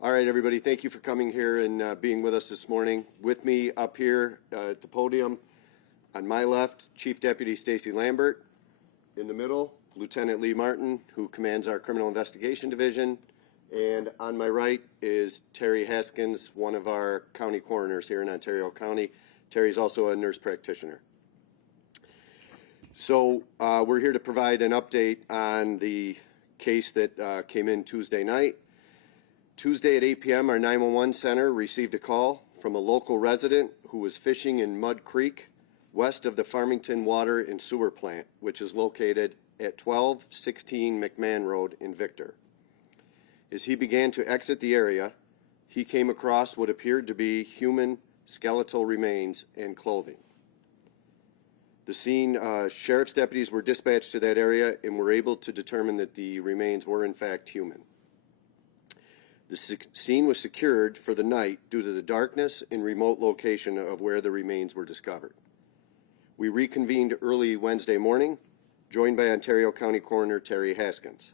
All right, everybody, thank you for coming here and being with us this morning. With me up here at the podium, on my left, Chief Deputy Stacy Lambert. In the middle, Lieutenant Lee Martin, who commands our Criminal Investigation Division. And on my right is Terry Haskins, one of our county coroners here in Ontario County. Terry's also a nurse practitioner. So we're here to provide an update on the case that came in Tuesday night. Tuesday at 8 p.m., our 911 center received a call from a local resident who was fishing in Mud Creek, west of the Farmington Water and Sewer Plant, which is located at 1216 McMahon Road in Victor. As he began to exit the area, he came across what appeared to be human skeletal remains and clothing. The scene, sheriff's deputies were dispatched to that area and were able to determine that the remains were in fact human. The scene was secured for the night due to the darkness and remote location of where the remains were discovered. We reconvened early Wednesday morning, joined by Ontario County Coroner Terry Haskins.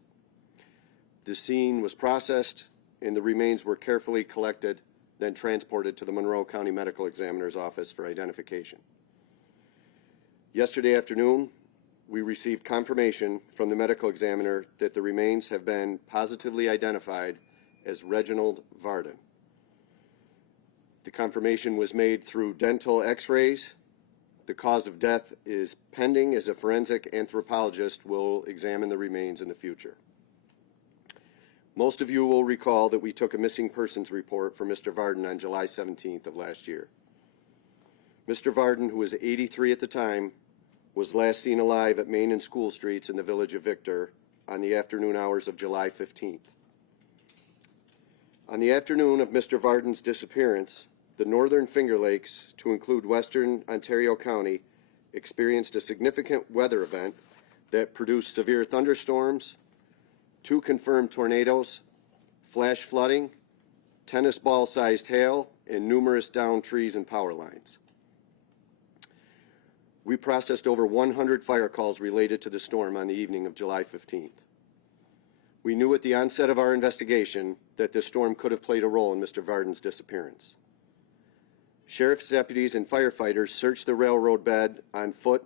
The scene was processed and the remains were carefully collected, then transported to the Monroe County Medical Examiner's office for identification. Yesterday afternoon, we received confirmation from the medical examiner that the remains have been positively identified as Reginald Varden. The confirmation was made through dental x-rays. The cause of death is pending as a forensic anthropologist will examine the remains in the future. Most of you will recall that we took a missing persons report for Mr. Varden on July 17th of last year. Mr. Varden, who was 83 at the time, was last seen alive at Main and School Streets in the village of Victor on the afternoon hours of July 15th. On the afternoon of Mr. Varden's disappearance, the northern Finger Lakes, to include western Ontario County, experienced a significant weather event that produced severe thunderstorms, 2 confirmed tornadoes, flash flooding, tennis ball-sized hail, and numerous downed trees and power lines. We processed over 100 fire calls related to the storm on the evening of July 15th. We knew at the onset of our investigation that this storm could have played a role in Mr. Varden's disappearance. Sheriff's deputies and firefighters searched the railroad bed on foot,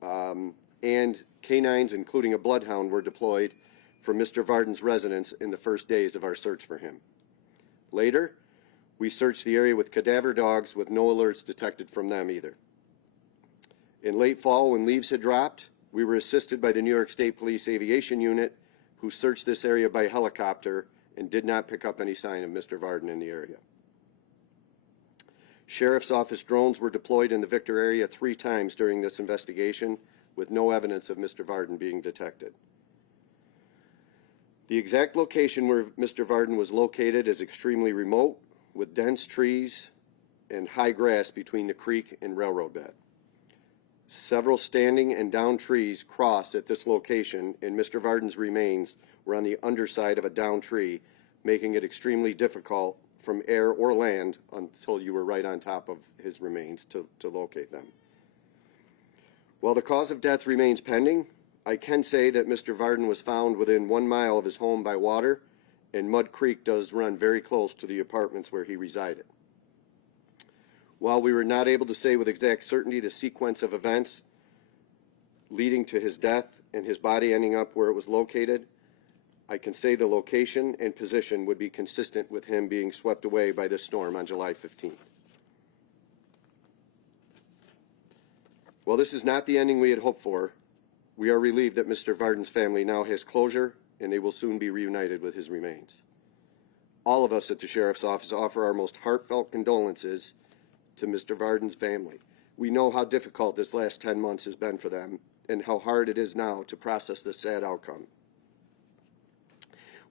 and canines, including a bloodhound, were deployed for Mr. Varden's residence in the first days of our search for him. Later, we searched the area with cadaver dogs with no alerts detected from them either. In late fall, when leaves had dropped, we were assisted by the New York State Police Aviation Unit, who searched this area by helicopter and did not pick up any sign of Mr. Varden in the area. Sheriff's Office drones were deployed in the Victor area 3 times during this investigation with no evidence of Mr. Varden being detected. The exact location where Mr. Varden was located is extremely remote, with dense trees and high grass between the creek and railroad bed. Several standing and downed trees cross at this location, and Mr. Varden's remains were on the underside of a downed tree, making it extremely difficult from air or land until you were right on top of his remains to locate them. While the cause of death remains pending, I can say that Mr. Varden was found within 1 mile of his home by water, and Mud Creek does run very close to the apartments where he resided. While we were not able to say with exact certainty the sequence of events leading to his death and his body ending up where it was located, I can say the location and position would be consistent with him being swept away by this storm on July 15th. While this is not the ending we had hoped for, we are relieved that Mr. Varden's family now has closure and they will soon be reunited with his remains. All of us at the Sheriff's Office offer our most heartfelt condolences to Mr. Varden's family. We know how difficult this last 10 months has been for them and how hard it is now to process this sad outcome.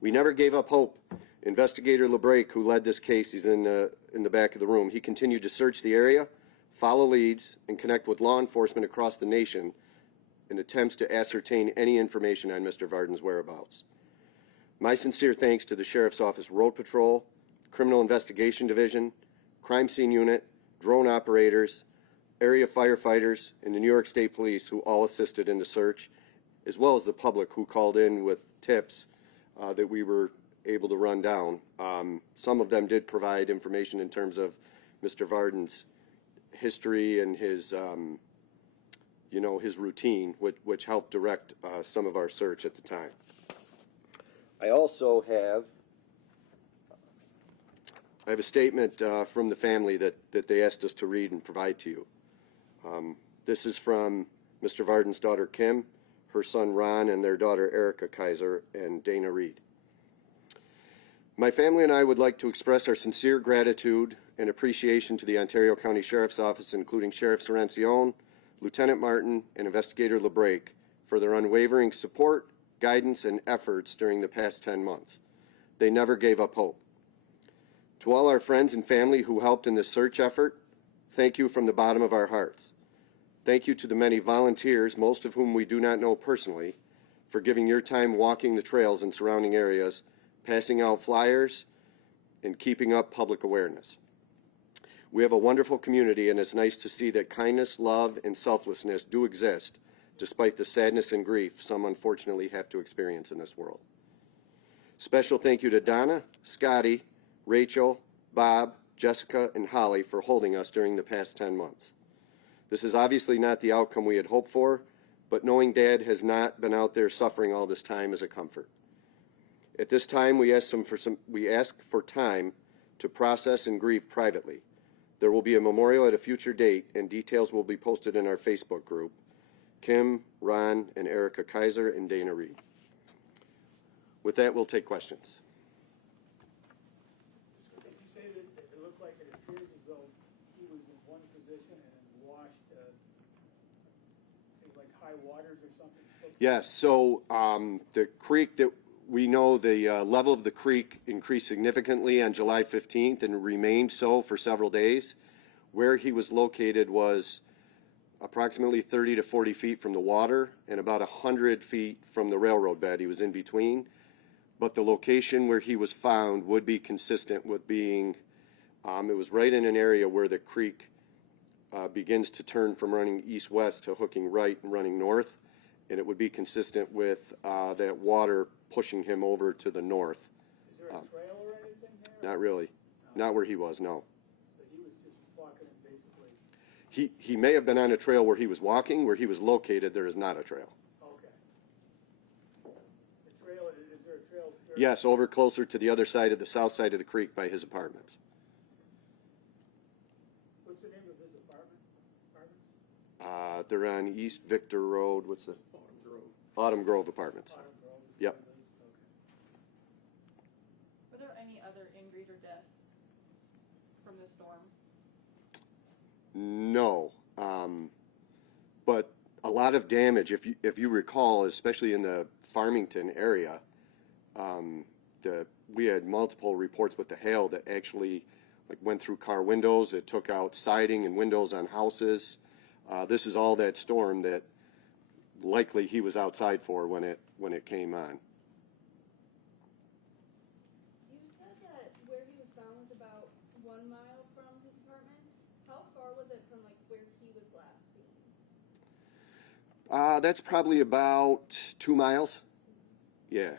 We never gave up hope. Investigator LeBrake, who led this case, is in the back of the room. He continued to search the area, follow leads, and connect with law enforcement across the nation in attempts to ascertain any information on Mr. Varden's whereabouts. My sincere thanks to the Sheriff's Office Road Patrol, Criminal Investigation Division, Crime Scene Unit, drone operators, area firefighters, and the New York State Police, who all assisted in the search, as well as the public who called in with tips that we were able to run down. Some of them did provide information in terms of Mr. Varden's history and his, his routine, which helped direct some of our search at the time. I also have a statement from the family that they asked us to read and provide to you. This is from Mr. Varden's daughter Kim, her son Ron, and their daughter Erica Kaiser and Dana Reed. My family and I would like to express our sincere gratitude and appreciation to the Ontario County Sheriff's Office, including Sheriff Sorencione, Lieutenant Martin, and Investigator LeBrake, for their unwavering support, guidance, and efforts during the past 10 months. They never gave up hope. To all our friends and family who helped in this search effort, thank you from the bottom of our hearts. Thank you to the many volunteers, most of whom we do not know personally, for giving your time walking the trails in surrounding areas, passing out flyers, and keeping up public awareness. We have a wonderful community, and it's nice to see that kindness, love, and selflessness do exist, despite the sadness and grief some unfortunately have to experience in this world. Special thank you to Donna, Scotty, Rachel, Bob, Jessica, and Holly for holding us during the past 10 months. This is obviously not the outcome we had hoped for, but knowing Dad has not been out there suffering all this time is a comfort. At this time, we ask for time to process and grieve privately. There will be a memorial at a future date, and details will be posted in our Facebook group. Kim, Ron, and Erica Kaiser, and Dana Reed. With that, we'll take questions. Did you say that it looked like it appears as though he was in one position and washed, things like high waters or something? Yes, so the creek that we know, the level of the creek increased significantly on July 15th and remained so for several days. Where he was located was approximately 30 to 40 feet from the water and about 100 feet from the railroad bed. He was in between. But the location where he was found would be consistent with being, it was right in an area where the creek begins to turn from running east-west to hooking right and running north, and it would be consistent with that water pushing him over to the north. Is there a trail or anything there? Not really. No. Not where he was, no. So he was just walking basically? He may have been on a trail where he was walking. Where he was located, there is not a trail. Yes, over closer to the other side of the south side of the creek by his apartments. What's the name of his apartments? They're on East Victor Road. What's the? Autumn Grove Apartments. Autumn Grove. Yep. Okay. Were there any other injuries or deaths from the storm? No, but a lot of damage. If you recall, especially in the Farmington area. We had multiple reports with the hail that actually went through car windows. It took out siding and windows on houses. This is all that storm that likely he was outside for when it came on. You said that where he was found was about 1 mile from his apartment. How far was it from where he was last seen? That's probably about 2 miles. Yeah.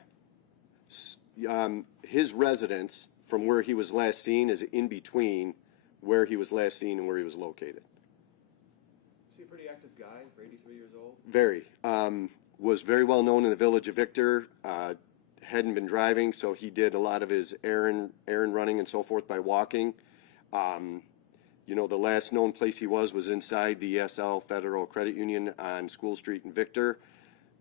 His residence from where he was last seen is in between where he was last seen and where he was located. Is he a pretty active guy, for 83 years old? Very. Was very well known in the village of Victor. Hadn't been driving, so he did a lot of his errand running and so forth by walking. The last known place he was inside the ESL Federal Credit Union on School Street in Victor.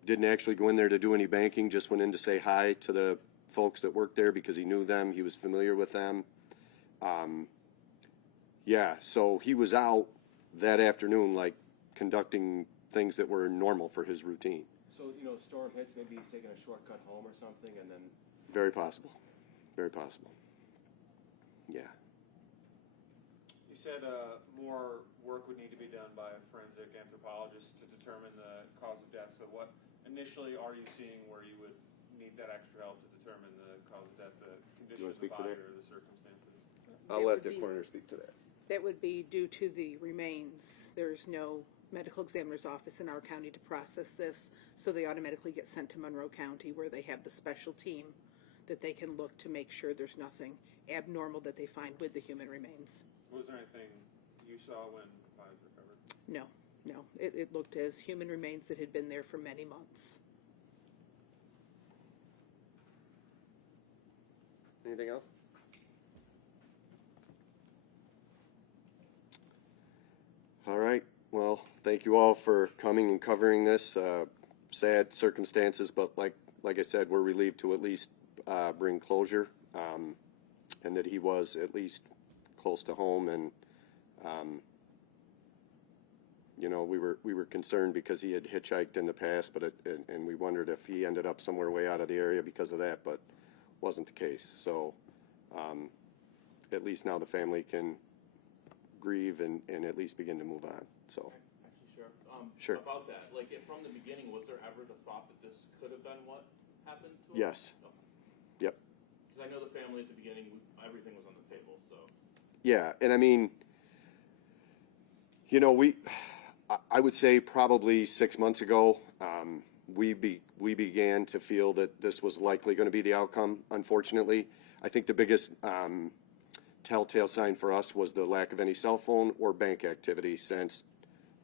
Didn't actually go in there to do any banking, just went in to say hi to the folks that worked there because he knew them, he was familiar with them. Yeah, so he was out that afternoon, conducting things that were normal for his routine. So, storm hits, maybe he's taking a shortcut home or something, and then... Very possible. Very possible. Yeah. You said more work would need to be done by a forensic anthropologist to determine the cause of death. So what initially are you seeing where you would need that extra help to determine the cause of death, the condition of the body or the circumstances? I'll let the coroner speak to that. That would be due to the remains. There's no medical examiner's office in our county to process this, so they automatically get sent to Monroe County where they have the special team that they can look to make sure there's nothing abnormal that they find with the human remains. Was there anything you saw when bodies were recovered? No, no. It looked as human remains that had been there for many months. Anything else? All right. Well, thank you all for coming and covering this. Sad circumstances, but like I said, we're relieved to at least bring closure, and that he was at least close to home. And you know, we were concerned because he had hitchhiked in the past, but and we wondered if he ended up somewhere way out of the area because of that, but wasn't the case. So at least now the family can grieve and at least begin to move on. So. Actually, Sheriff, Sure. about that, like from the beginning, was there ever the thought that this could have been what happened to him? Yes. Okay. Yep. Because I know the family at the beginning, everything was on the table, so. Yeah, and I mean, you know, I would say probably 6 months ago, we began to feel that this was likely going to be the outcome. Unfortunately, I think the biggest telltale sign for us was the lack of any cell phone or bank activity since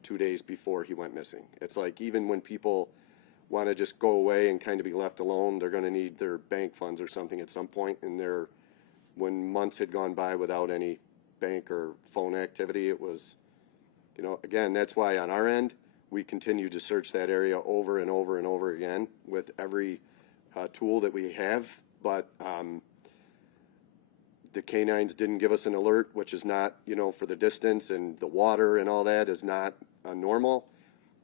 2 days before he went missing. It's like even when people want to just go away and kind of be left alone, they're going to need their bank funds or something at some point. And when months had gone by without any bank or phone activity, it was, you know, again, that's why on our end, we continue to search that area over and over and over again with every tool that we have. But the canines didn't give us an alert, which is not, you know, for the distance and the water and all that is not normal.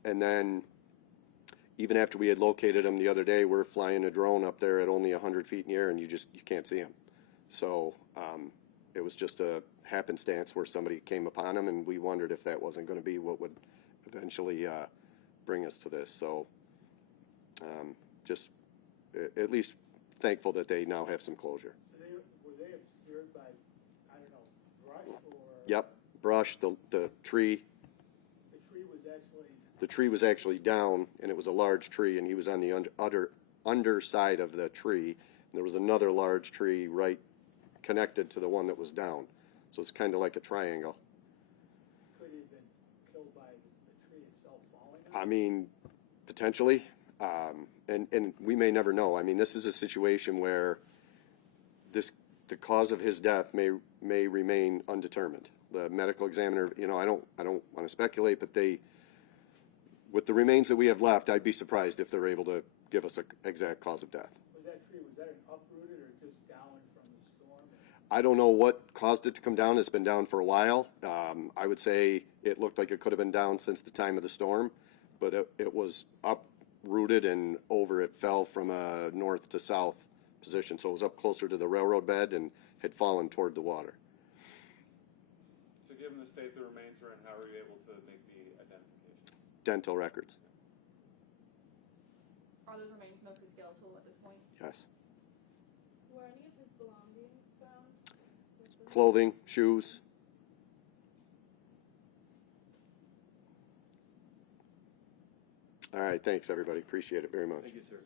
And then even after we had located him the other day, we're flying a drone up there at only 100 feet in the air and you can't see him. So it was just a happenstance where somebody came upon him, and we wondered if that wasn't going to be what would eventually bring us to this. So just at least thankful that they now have some closure. So were they obscured by, I don't know, brush or? Yep, brush, the tree. The tree was actually down, and it was a large tree, and he was on the underside of the tree. And there was another large tree right connected to the one that was down. So it's kind of like a triangle. Could he have been killed by the tree itself falling on him? I mean, potentially, and we may never know. I mean, this is a situation where the cause of his death may remain undetermined. The medical examiner, you know, I don't want to speculate, but with the remains that we have left, I'd be surprised if they're able to give us an exact cause of death. Was that an uprooted or just down from the storm? I don't know what caused it to come down. It's been down for a while. I would say it looked like it could have been down since the time of the storm, but it was uprooted and it fell from a north to south position. So it was up closer to the railroad bed and had fallen toward the water. So given the state the remains are in, how are you able to make the identification? Dental records, Are those remains mostly skeletal at this point? yes. Were any of his belongings found? Clothing, shoes. All right, thanks everybody. Appreciate it very much. Thank you, sir.